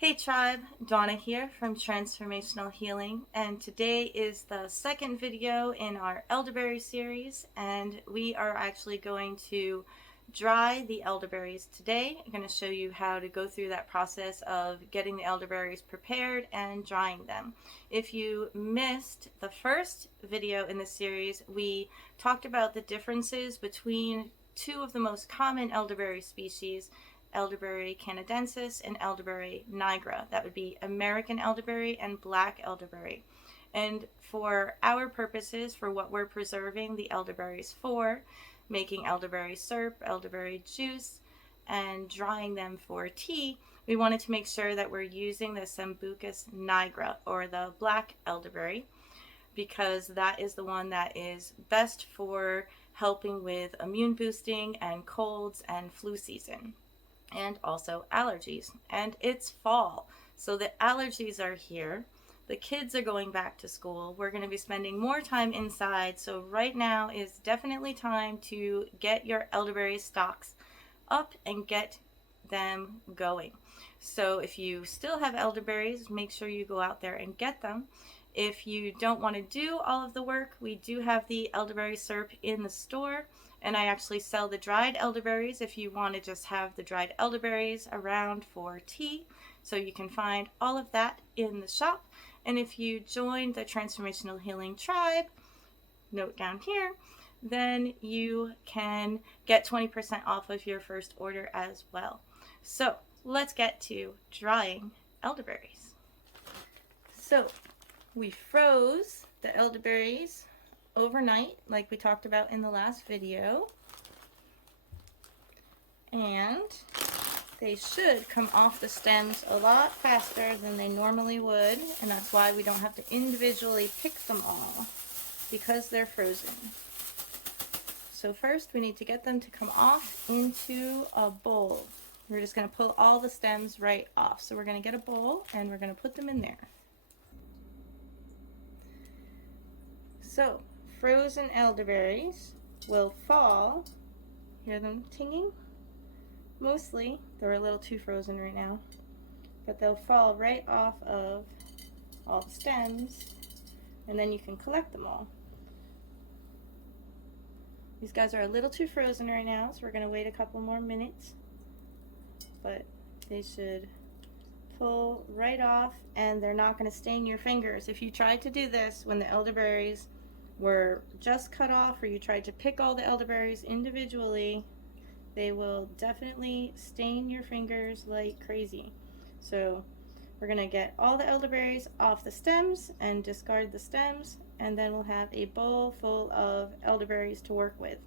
Hey tribe, Dawna here from Transformational Healing, and today is the second video in our elderberry series, and we are actually going to dry the elderberries today. I'm going to show you how to go through that process of getting the elderberries prepared and drying them. If you missed the first video in the series, we talked about the differences between two of the most common elderberry species, Elderberry canadensis and Elderberry nigra. That would be American elderberry and black elderberry. And for our purposes, for what we're preserving the elderberries for, making elderberry syrup, elderberry juice, and drying them for tea, we wanted to make sure that we're using the Sambucus nigra, or the black elderberry, because that is the one that is best for helping with immune boosting and colds and flu season, and also allergies. And it's fall, so the allergies are here. The kids are going back to school. We're going to be spending more time inside, so right now is definitely time to get your elderberry stocks up and get them going. So if you still have elderberries, make sure you go out there and get them. If you don't want to do all of the work, we do have the elderberry syrup in the store, and I actually sell the dried elderberries if you want to just have the dried elderberries around for tea. So you can find all of that in the shop. And if you join the Transformational Healing Tribe, note down here, then you can get 20% off of your first order as well. So let's get to drying elderberries. So we froze the elderberries overnight, like we talked about in the last video, and they should come off the stems a lot faster than they normally would, and that's why we don't have to individually pick them all, because they're frozen. So first we need to get them to come off into a bowl. We're just going to pull all the stems right off. So we're going to get a bowl and we're going to put them in there. So frozen elderberries will fall. Hear them tinging? Mostly, they're a little too frozen right now, but they'll fall right off of all the stems, and then you can collect them all. These guys are a little too frozen right now, so we're going to wait a couple more minutes, but they should pull right off, and they're not going to stain your fingers. If you tried to do this when the elderberries were just cut off, or you tried to pick all the elderberries individually, they will definitely stain your fingers like crazy. So we're going to get all the elderberries off the stems and discard the stems, and then we'll have a bowl full of elderberries to work with.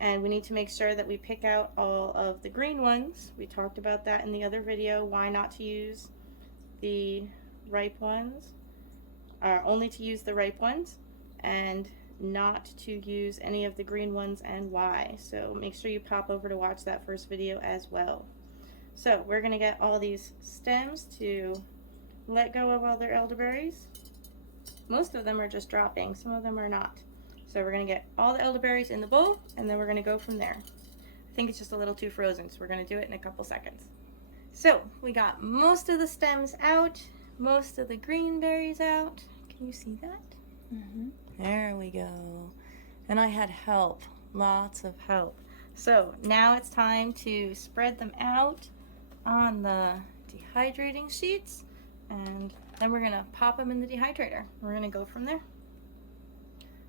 And we need to make sure that we pick out all of the green ones. We talked about that in the other video, why not to use the ripe ones, only to use the ripe ones, and not to use any of the green ones, and why. So make sure you pop over to watch that first video as well. So we're going to get all these stems to let go of all their elderberries. Most of them are just dropping, some of them are not. So we're going to get all the elderberries in the bowl, and then we're going to go from there. I think it's just a little too frozen, so we're going to do it in a couple seconds. So we got most of the stems out, most of the green berries out. Can you see that? There we go. And I had help, lots of help. So now it's time to spread them out on the dehydrating sheets, and then we're gonna pop them in the dehydrator. We're gonna go from there.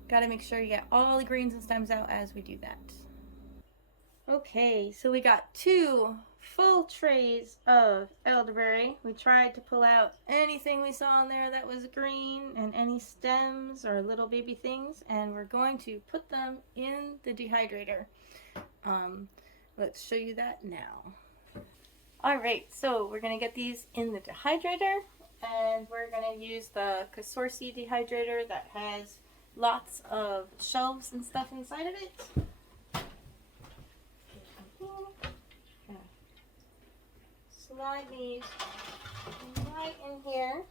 Gotta make sure you get all the greens and stems out as we do that. Okay, so we got 2 full trays of elderberry. We tried to pull out anything we saw in there that was green, and any stems or little baby things, and we're going to put them in the dehydrator. Let's show you that now. Alright, so we're going to get these in the dehydrator, and we're going to use the Casorsi dehydrator that has lots of shelves and stuff inside of it. Slide these right in here.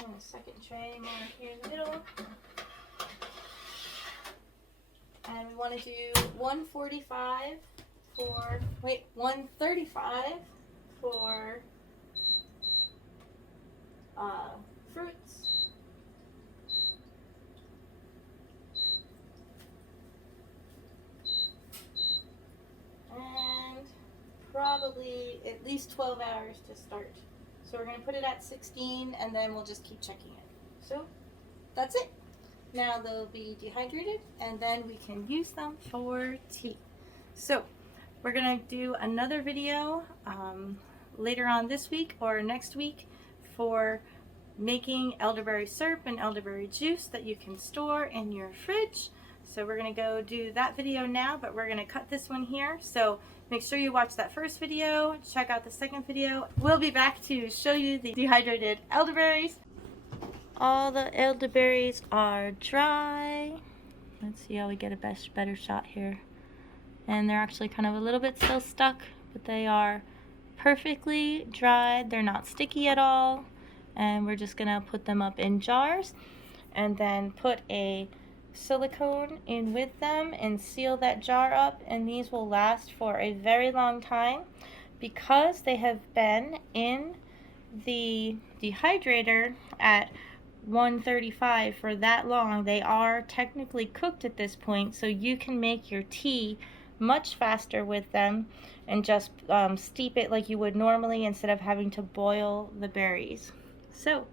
And a second tray more here in the middle. And we want to do 145 for, wait, 135 for fruits. And probably at least 12 hours to start. So we're going to put it at 16 and then we'll just keep checking it. So that's it. Now they'll be dehydrated and then we can use them for tea. So we're going to do another video later on this week or next week for making elderberry syrup and elderberry juice that you can store in your fridge. So we're going to go do that video now, but we're going to cut this one here. So make sure you watch that first video, check out the second video. We'll be back to show you the dehydrated elderberries. All the elderberries are dry. Let's see how we get a better shot here. And they're actually kind of a little bit still stuck, but they are perfectly dried. They're not sticky at all. And we're just gonna put them up in jars and then put a silicone in with them and seal that jar up, and these will last for a very long time because they have been in the dehydrator at 135 for that long. They are technically cooked at this point, so you can make your tea much faster with them and just steep it like you would normally instead of having to boil the berries. So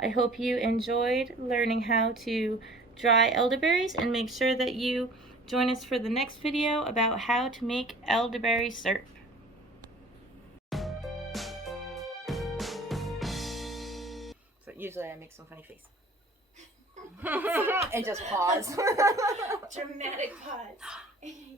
I hope you enjoyed learning how to dry elderberries, and make sure that you join us for the next video about how to make elderberry syrup. So usually I make some funny face. And just pause. Dramatic pause.